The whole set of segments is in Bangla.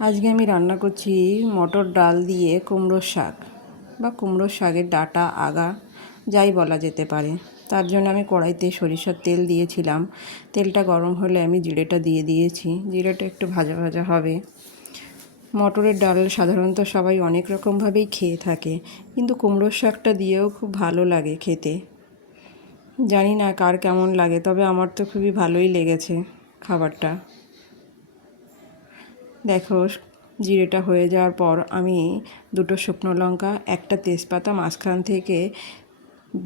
আজকে আমি রান্না করছি মটর ডাল দিয়ে কুমড়োর শাক বা কুমড়োর শাকের ডাঁটা আগা যাই বলা যেতে পারে। তার জন্য আমি কড়াইতে সরিষার তেল দিয়েছিলাম। তেলটা গরম হলে আমি জিরেটা দিয়ে দিয়েছি। জিরেটা একটু ভাজা ভাজা হবে। মটরের ডাল সাধারণত সবাই অনেক রকমভাবেই খেয়ে থাকে, কিন্তু কুমড়োর শাকটা দিয়েও খুব ভালো লাগে খেতে। জানি না কার কেমন লাগে, তবে আমার তো খুবই ভালোই লেগেছে খাবারটা। দেখো, জিরেটা হয়ে যাওয়ার পর আমি দুটো শুকনো লঙ্কা, একটা তেজপাতা মাঝখান থেকে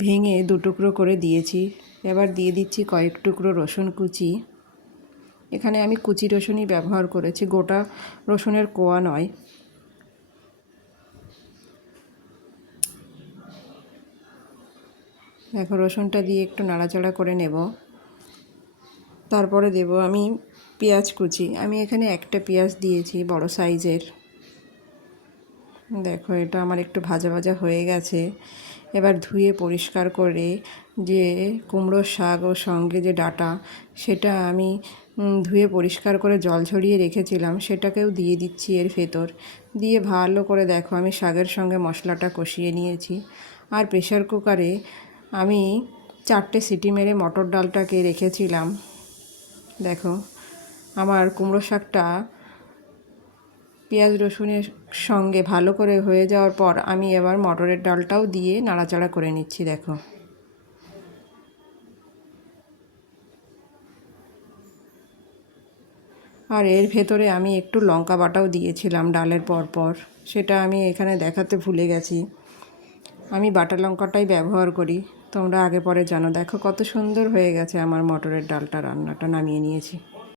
ভেঙে দুটুকরো করে দিয়েছি। এবার দিয়ে দিচ্ছি কয়েক টুকরো রসুন কুচি। এখানে আমি কুচি রসুনই ব্যবহার করেছি, গোটা রসুনের কোয়া নয়। দেখো, রসুনটা দিয়ে একটু নাড়াচাড়া করে নেব। তারপরে দেব আমি পেঁয়াজ কুচি। আমি এখানে একটা পেঁয়াজ দিয়েছি, বড় সাইজের। দেখো, এটা আমার একটু ভাজা ভাজা হয়ে গেছে। এবার ধুয়ে পরিষ্কার করে যে কুমড়োর শাক ও সঙ্গে যে ডাঁটা, সেটা আমি ধুয়ে পরিষ্কার করে জল ঝরিয়ে রেখেছিলাম, সেটাকেও দিয়ে দিচ্ছি এর ভেতর। দিয়ে ভালো করে দেখো, আমি শাকের সঙ্গে মশলাটা কষিয়ে নিয়েছি। আর প্রেশার কুকারে আমি 4টে সিটি মেরে মটর ডালটাকে রেখেছিলাম। দেখো, আমার কুমড়ো শাকটা পেঁয়াজ রসুনের সঙ্গে ভালো করে হয়ে যাওয়ার পর আমি এবার মটরের ডালটাও দিয়ে নাড়াচাড়া করে নিচ্ছি। দেখো, আর এর ভেতরে আমি একটু লঙ্কা বাটাও দিয়েছিলাম ডালের পর। সেটা আমি এখানে দেখাতে ভুলে গেছি। আমি বাটা লঙ্কাটাই ব্যবহার করি, তোমরা আগে পরে জানো। দেখো কত সুন্দর হয়ে গেছে আমার মটরের ডালটা। রান্নাটা নামিয়ে নিয়েছি।